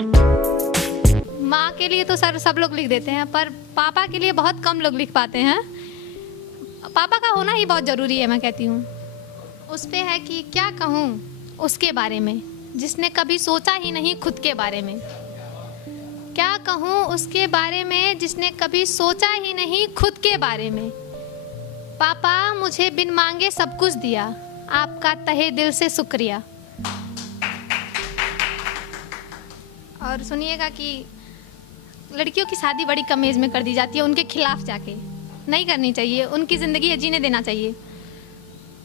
माँ के लिए तो सब लोग लिख देते हैं, पर पापा के लिए बहुत कम लोग लिख पाते हैं। पापा का होना ही बहुत ज़रूरी है, मैं कहती हूँ। उस पे है कि क्या कहूँ उसके बारे में जिसने कभी सोचा ही नहीं खुद के बारे में। क्या कहूँ उसके बारे में जिसने कभी सोचा ही नहीं खुद के बारे में। पापा मुझे बिन मांगे सब कुछ दिया, आपका तहे दिल से शुक्रिया। और सुनिएगा कि लड़कियों की शादी बड़ी कम एज में कर दी जाती है, उनके खिलाफ जाके नहीं करनी चाहिए, उनकी ज़िंदगी जीने देना चाहिए।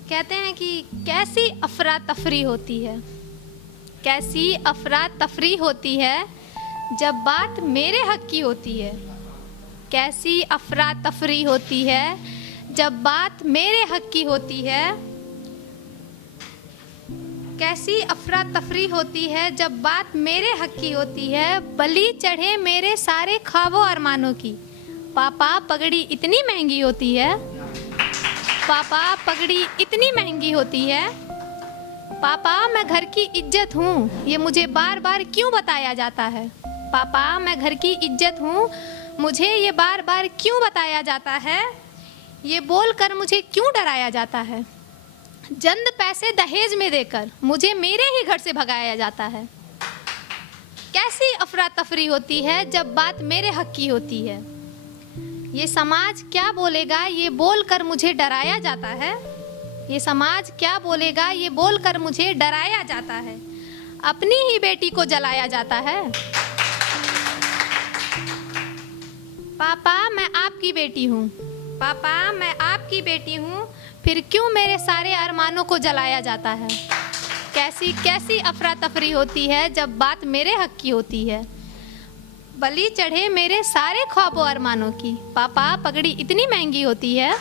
कहते हैं कि कैसी अफरा तफरी होती है, कैसी अफरा तफरी होती है जब बात मेरे हक की होती है। कैसी अफरा तफरी होती है जब बात मेरे हक की होती है। कैसी अफरा तफरी होती है जब बात मेरे हक की होती है। बलि चढ़े मेरे सारे ख्वाबों अरमानों की। पापा पगड़ी इतनी महंगी होती है, पापा पगड़ी इतनी महंगी होती है। पापा मैं घर की इज्जत हूँ, ये मुझे बार बार क्यों बताया जाता है। पापा मैं घर की इज्जत हूँ, मुझे ये बार बार क्यों बताया जाता है। ये बोलकर मुझे क्यों डराया जाता है। चंद पैसे दहेज में देकर मुझे मेरे ही घर से भगाया जाता है। कैसी अफरा तफरी होती है जब बात मेरे हक की होती है। ये समाज क्या बोलेगा ये बोलकर मुझे डराया जाता है। ये समाज क्या बोलेगा ये बोलकर मुझे डराया जाता है। अपनी ही बेटी को जलाया जाता है। पापा मैं आपकी बेटी हूँ, पापा मैं आपकी बेटी हूँ, फिर क्यों मेरे सारे अरमानों को जलाया जाता है। कैसी कैसी अफरा तफरी होती है जब बात मेरे हक की होती है। बलि चढ़े मेरे सारे ख्वाबों अरमानों की। पापा पगड़ी इतनी महंगी होती है।